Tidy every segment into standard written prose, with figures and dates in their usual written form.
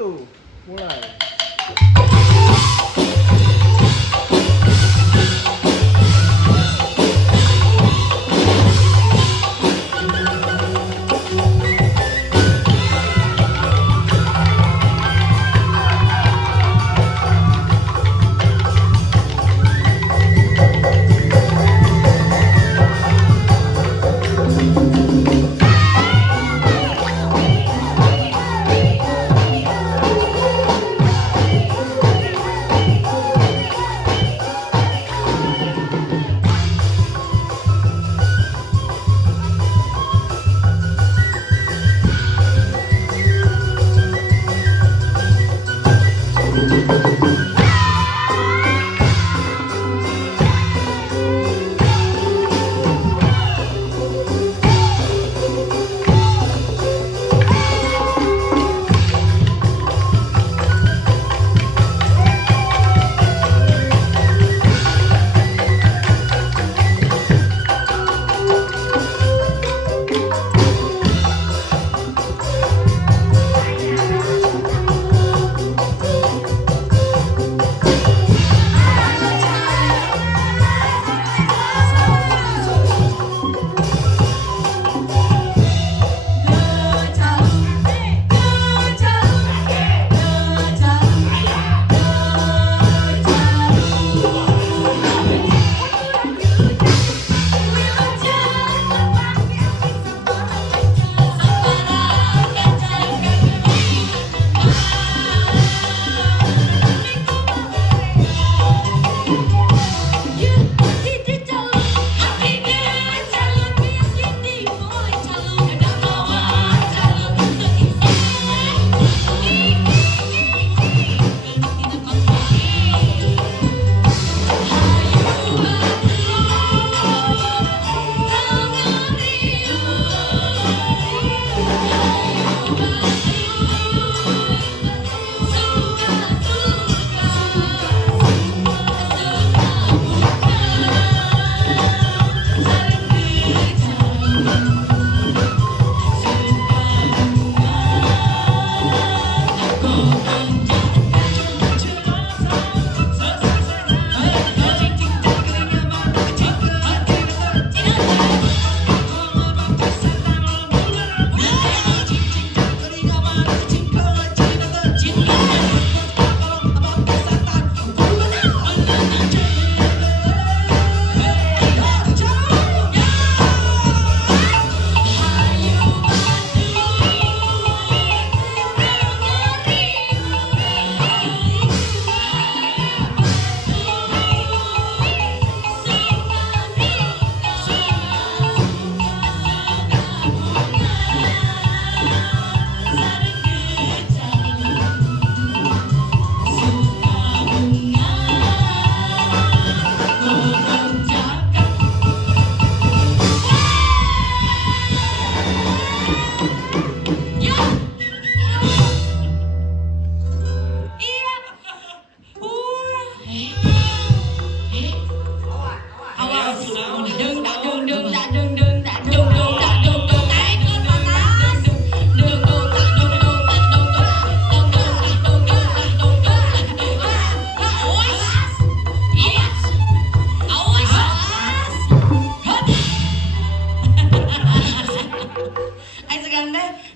Tuh, mulai.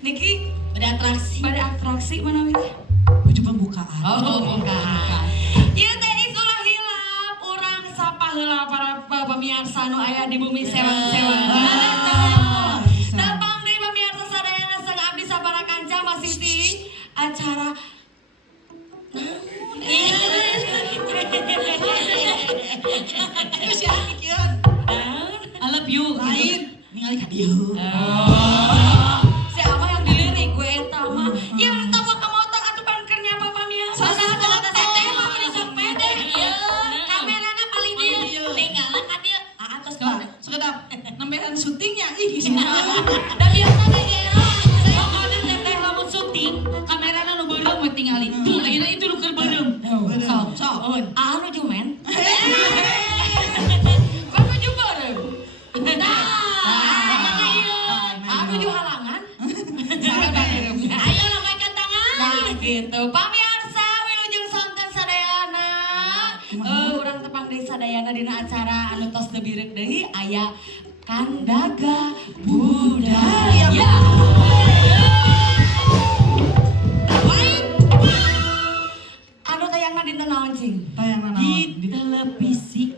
Niki pada atraksi mana wih? Baju pembukaan. Oh, pembukaan. Ieu teh isulah hilap urang sapa heula para pamirsa nu aya di bumi sewang-sewang. Tapang deui pamirsa sadayana sang abdi sabaraha kanca masih di acara I love you. Lain. Ningali ka dieu. Nambahan syutingnya ih da biasana ge pokona teh lamun syuting kamerana nu beureum we tingali tuh ayeuna itu nu keur beureum sok anu ju men kan ju beureum anu ju halangan ayo lamaikan tangan nah gitu Pamirsa wilujeng santen sadayana. Urang tepang deui sadayana dina acara anu tos teu birek deui aya Kandaga Budaya. Anu tayangna dinten naon cing? Di televisi.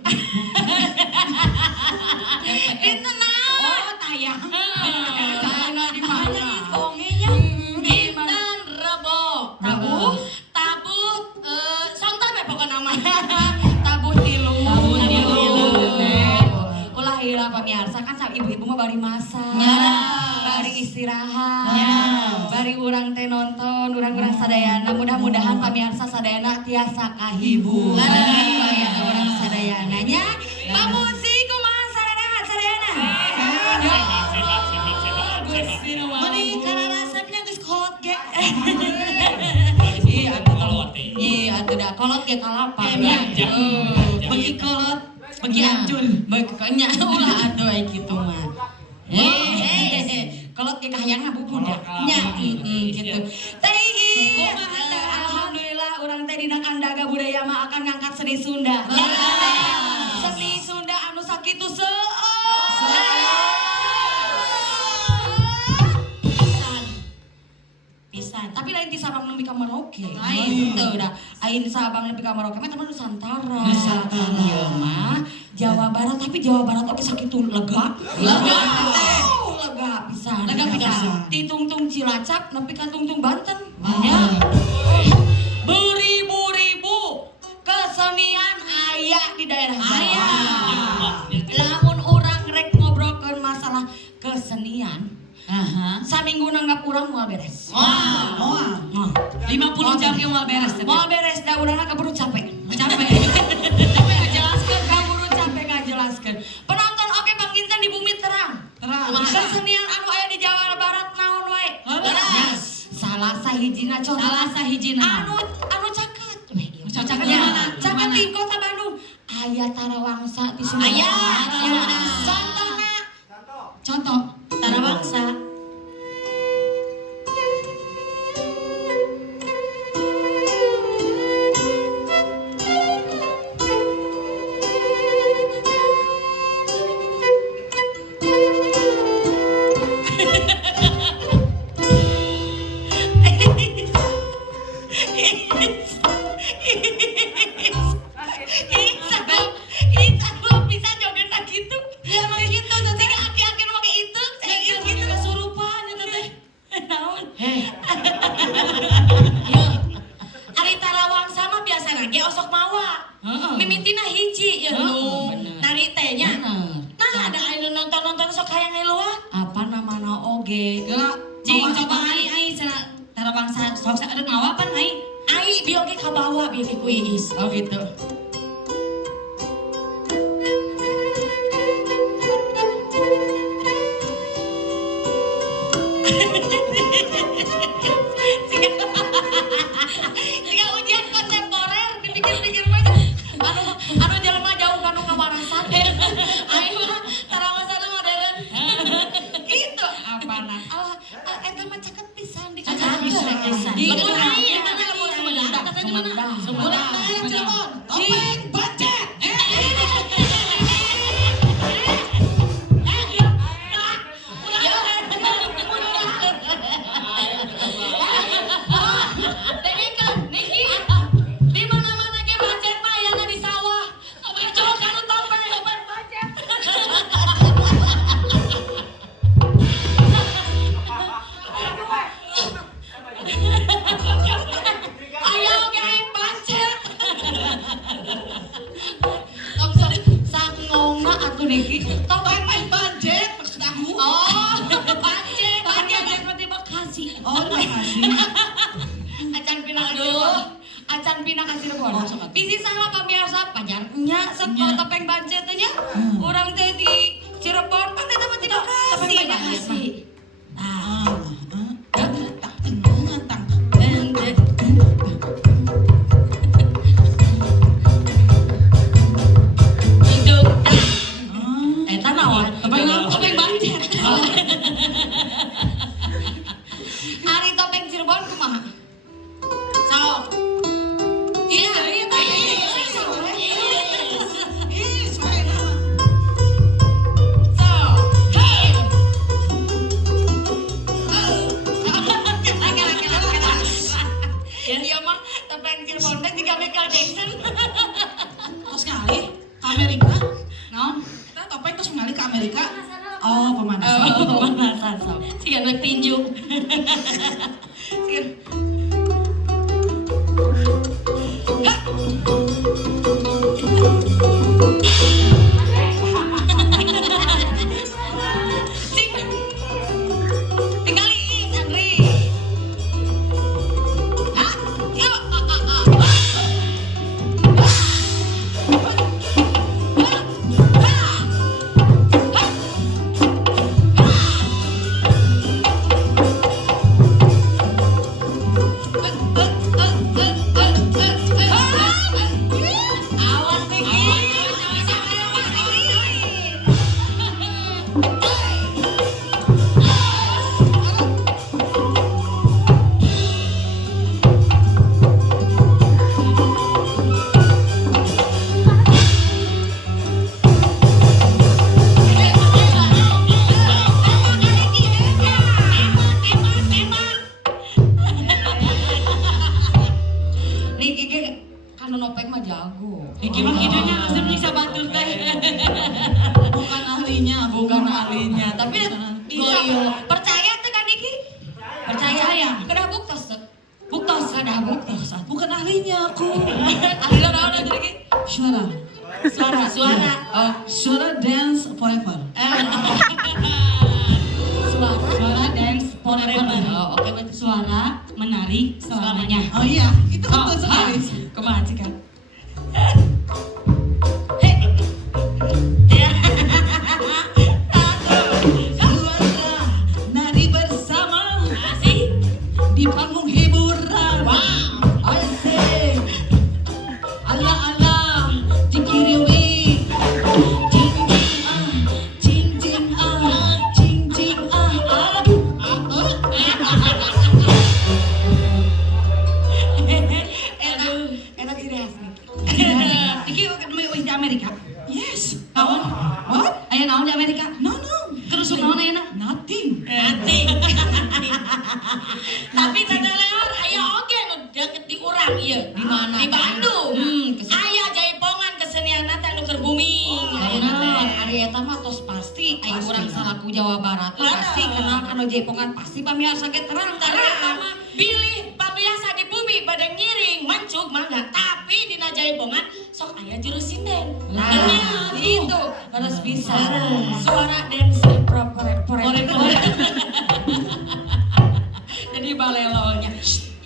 Dinten naon? Oh, tayang. Tayangna di mana? Songenya. Dinten Rebo. Tabuh sonten we pokona mah. Tabuh tilu. Ulah heula pamirsa kan sa ibu-ibu mah bari masak. Bari istirahat. Bari urang teh nonton, urang-urang sadayana mudah-mudahan pamirsa sadayana tiasa kahibur. Aya urang sadayana nya. Pamusi kumaha sadayana? Gusti nu mani kana rasepna geus kolot ge. Iya atuh da kolot ge kalapa. Bagi kolot, bagi anjur, bagi nya ulah atuh aya kitu mah. Kolot ge kahyangna bubudak. Nya gitu. Teh alhamdulillah urang teh dina Kandaga Budaya mah akan ngangkat seni Sunda. Seni Sunda anu sakitu pisan. Tapi lain ti Sabang nepi ka Merauke. Teu da. Ain Sabang nepi ka Merauke mah teman Nusantara. Ieu mah Jawa Barat, tapi Jawa Barat oge sakitu lega. Lega pisan. Lega pisan. Ti Tungtung Cilacap nepi ka Tungtung Banten. Ya. Beribu-ribu kesenian aya di daerah aya. Lamun urang rek ngobrolkeun masalah kesenian, saminggu nanggap urang moal beres. 50 jam ge moal beres. Moal beres da urangna keburu capek. Capek ngajelaskeun, kaburu capek ngajelaskeun. Penonton oke Bang Inten di Bumi Terang. Kesenian anu aya di Jawa Barat naon wae? Salah sahijina contoh. Anu caket. Caket di mana? Caket di Kota Bandung. Aya Tarawangsa di Sunda. Aya. Contoh Tarawangsa. Mimitina hiji ya nu tari tehnya. Nah ada anu nonton sok hayang ngeluar. Apa namana oge? Cing coba ai cenah Tarawangsa sok ada ngawapan ai. Ai bieu ge kabawa bieu ge kuis. Oh gitu. Jika ujian kontemporer dipikir-pikir banyak. Anu jelema jauh kanu ngawarasan. Aing mah Tarawangsa modern. Gitu apana. Eta mah caket pisan di caket pisan. Lamun aing eta mah lamun Sumedang katanya mana? Sumedang Cirebon. Topeng Bancet. Topeng Bancet maksud aku. Oh, Bancet berarti Bekasi. Oh, Bekasi. Acan Pinang ka Cirebon. Bisi salah pamirsa pajarnya sok Topeng Bancet nya. Urang teh di Cirebon pan eta mah di Bekasi. Topeng Bancet. Ari Topeng Cirebon kumaha? Iya mah topeng Cirebon teh juga Michael Jackson. Terus ngali ke Amerika. Naon? Kita topeng terus ngali ke Amerika. Oh, pemanasan. Oh, pemanasan sok. Siga rek tinju. Siga. Tinggalin Andri. Hah? Yuk. Awas Niki. Niki ge kanu nopeng mah jago. Niki mah kidunya langsung nyiksa batur teh. Bukan ahlinya, Bukan ahlinya, tapi bisa Goyo. percaya tuh kan Niki? Percaya. Kedah buktos tuh. Buktos, kedah buktos. Bukan ahlinya aku. Ahlinya naon tuh Niki? Suara. Suara. Oh, Suara dance forever. suara dance Oh, oke berarti suara menari selamanya. Oh iya, itu Oh, betul sekali. kemana sih kan? Hei. Ya. Suara nari bersama Asik. di panggung hiburan. Wow. Asik. Ala dikiriwi. Cing cing aduh. Enak sih deh. Iki di Amerika. Yes. Naon? What? Aya naon di Amerika? No. Terus naon aya? Nothing. Nanti. Tapi Tante Leon aya oge nu deket di urang ieu. Di mana? Di Bandung. Aya jaipongan kesenian teh anu keur booming. Bener, ari eta mah tos pasti aya Pasti. urang salaku Jawa Barat teh pasti kenal kana jaipongan pasti pamiarsa ge terang eta mah. Bilih pamiarsa di bumi pada ngiring mencuk mangga tapi dina jaipongan sok aya jurus sinden. Nah, itu harus bisa. Suara dance forever. Jadi balelonya.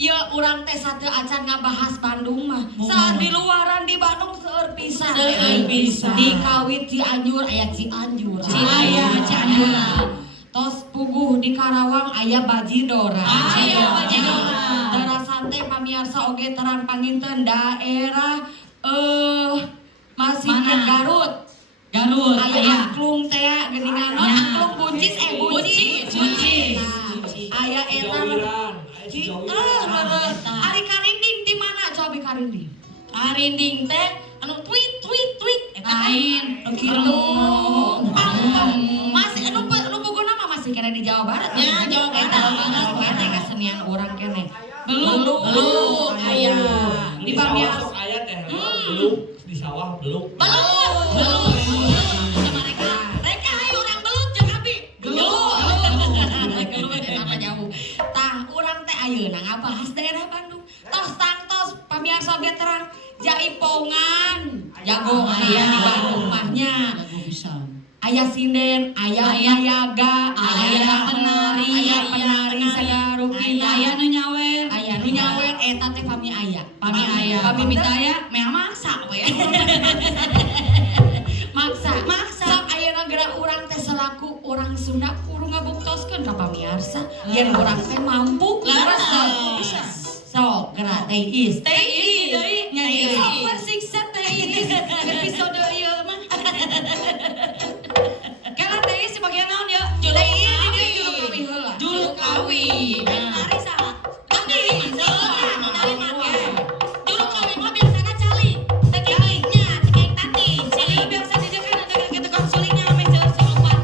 Ya urang teh sateu acan ngabahas Bandung mah. Saat di luaran di Bandung seueur pisan. Seueur pisan. Di Kawit Cianjur aya Cianjur. Cianjur. Tos puguh di Karawang aya Bajidora. Aya Bajidora. Darasan teh pamiarsa oge terang panginten daerah masih Mana? Garut. Aya angklung teh geuningan non angklung buncis buncis. Nah, aya eta Ari Karinding di mana coba Karinding? Karinding teh anu tweet Lain, nu kieu. Masih anu pokona mah masih kena di Jawa Barat. Ya, Jawa Barat. Kene kesenian urang kene. Beluk. Aya. Di Banyumas. Ayat ya, beluk di sawah beluk. Beluk. Mereka ayo urang belut jeung abi. Gelut eta mah jauh. Tah urang teh ayeuna ngabahas daerah Bandung. Tos pamiarsa ge terang jaipongan. Jago aya di Bandung mahnya. Jago pisan. Aya sinden, aya mayaga, aya penari sagarukina, Aya nu nyawer. aya nu nyawer eta teh pami aya. Pami minta aya meh maksa we. Maksa. Sok ayeuna geura urang teh selaku urang Sunda kudu ngabuktoskeun ka pamiarsa yen urang teh mampu laras. Sok geura teh is. Nyanyi super siksa teh is episode ieu mah. Kalau teh sebagian naon ya? Juluk kawi heula. Juluk kawi. Menari saha? Tadi dari make. Juluk kawi mah biasana cali. Tekniknya, teknik tadi. Cili biasa di dekat ada tukang sulingnya ame sulupan.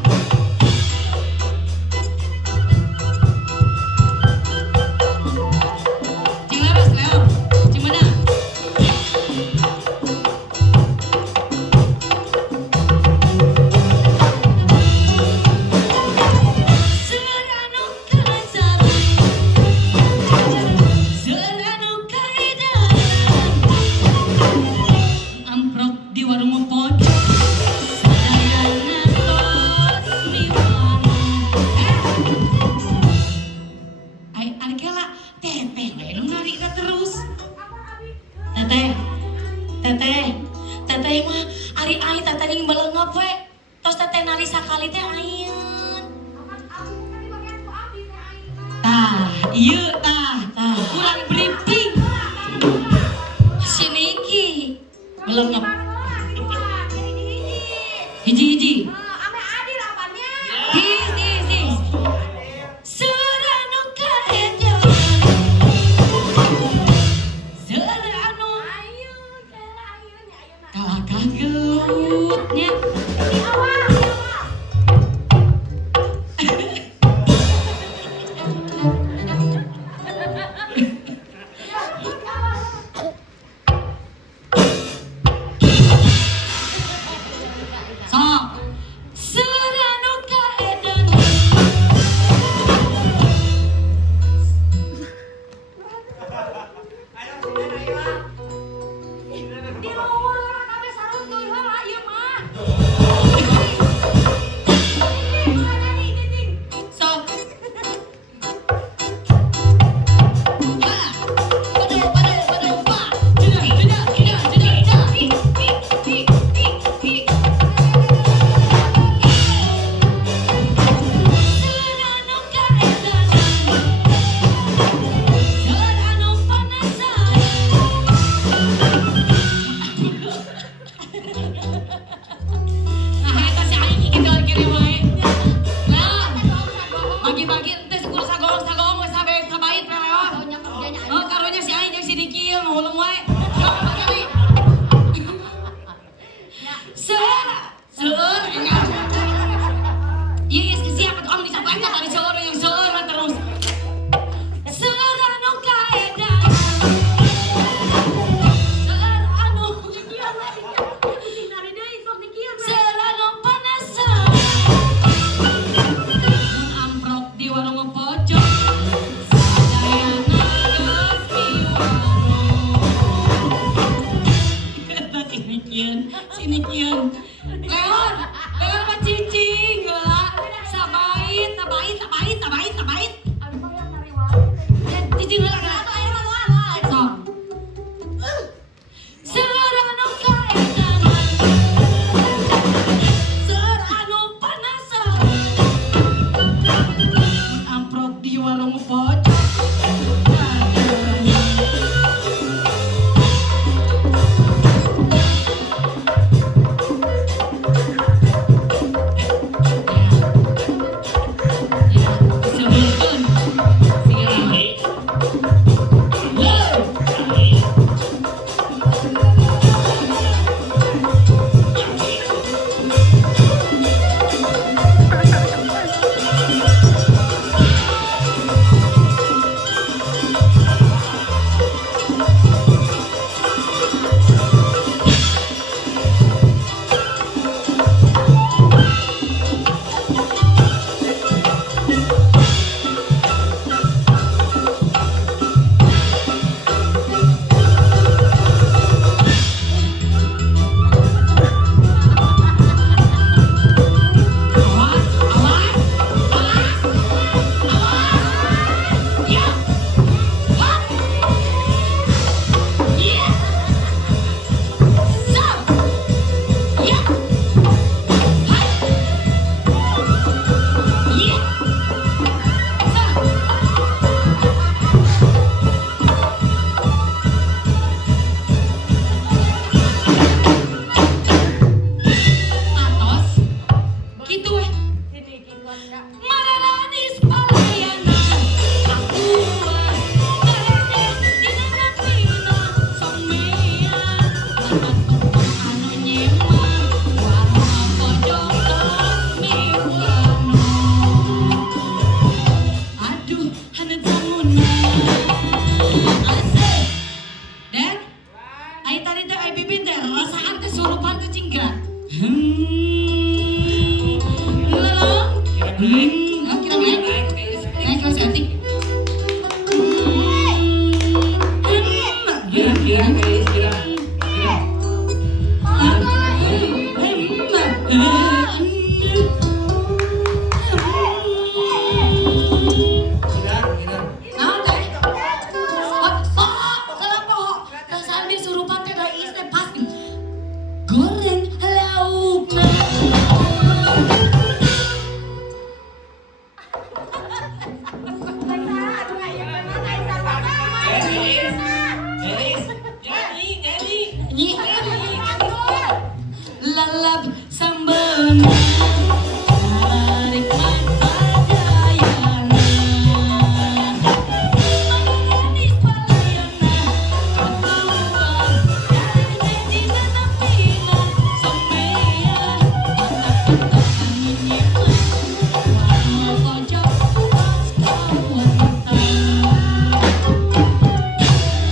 Jeung leres. Teteh. Teteh mah ari ai teteh ning baleungeup we. Tos teteh nari sakali teh ayeun. Tah, ieu tah. Kurang briefing. Si Niki baleungeup. Hiji-hiji. His. Seranu kaeja. Seranu kalah kageutnya. Sok. Seranu kaedan. Sok. Padu, Pak. Seranu kaedan. Seranu panasan. Nah, eta si aing kitu kirim wae. Nah, bagi-bagi teh syukur sagolong we sabait pereon. Oh, karunya si aing jeung si Dikil nu hulung wae. Bagi. Seueur enggak. Iya, siapa tuh om disampaikan dari seueur yang seueur mah terus. Seueur anu kaedan. Seueur anu Seueur anu panasan. Mun amprok di warung pojok. Sadayana geus di warung. Eta sinikieun. Leon mah cicing geula. Sabait. Cicing geula geula. Sok. Seueur anu kaedan. Seueur anu panasan. Amprok di warung pojok. nyi lalap sambelna tarik padayana manis palayana katuang dari medina napina samea mata angin nyiman warna pojok pas kawanta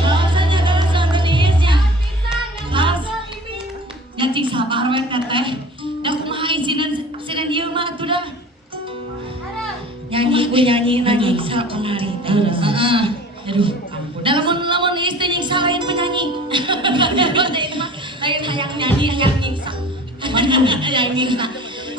rasanya rasa manisnya Nyacing sabar we teteh. Da kumaha isinan ieu mah atuh dah. Nyanyi ku nyanyi nyiksa penari teh. Heeh. Aduh, ampun. Da lamun istri nyiksa lain penyanyi. Lain hayang nyanyi hayang nyiksa. Hayang nyiksa.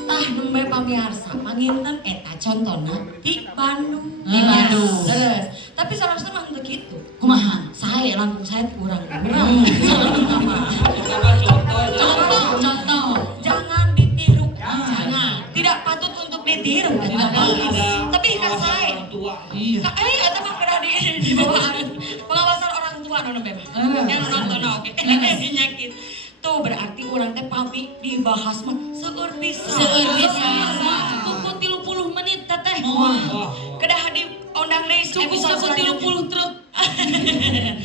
Tah nembe pamiarsa panginten eta contona di Bandung. Di Bandung. Terus, tapi salasna mah teu kitu. Kumaha? Sae langkung sae urang. Contoh, jangan ditiru. Jangan. Tidak patut untuk ditiru. Tapi kan saya. Eta mah kena di bawah pengawasan orang tua nona bebas. Yang nonton oke. Nyakit. Tuh berarti orang teh pabrik dibahas mah seueur bisa. Seueur bisa. Cukup 30 menit teteh. Kedah di ondang deui episode 30 truk.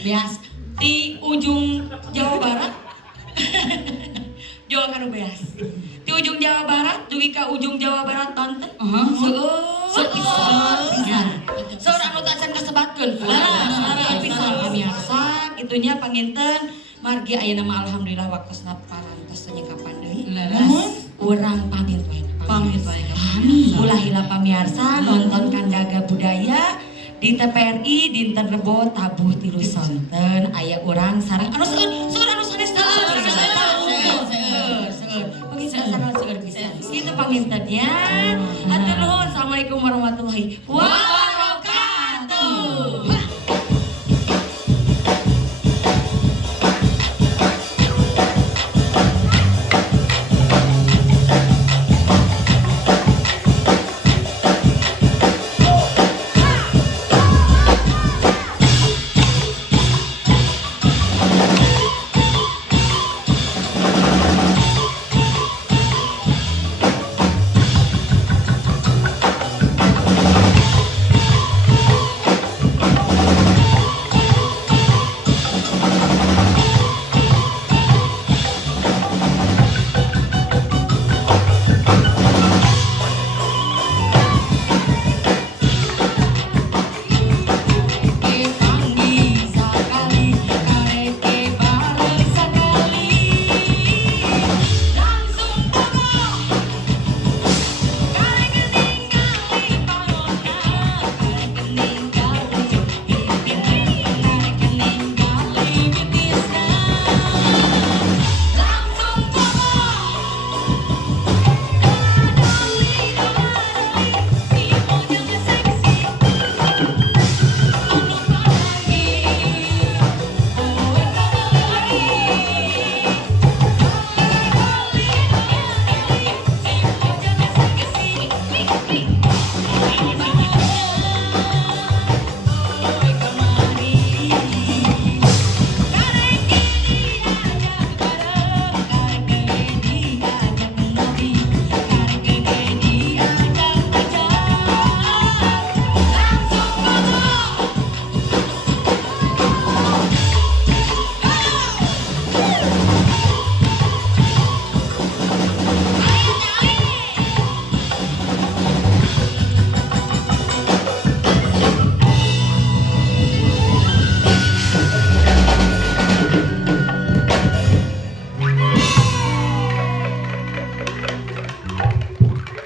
Beas di ujung Jawa Barat. Jawa kanu beas. Di ujung Jawa Barat, dugi ka ujung Jawa Barat tonton. Seueur pisan. Seueur anu teu acan kasebatkeun. Seueur pisan pamirsa, kitunya panginten margi aya nama alhamdulillah waktosna parantos nya kapan deui. Urang pamit wae. Pamit wae. Ulah heula pamirsa nonton Kandaga Budaya di TPRI dinten Rebo tabuh 3 sonten aya urang sareng anu seueur anu sanes pangin pisan. Itu pangintennya. Hatur nuhun. Assalamualaikum warahmatullahi wabarakatuh.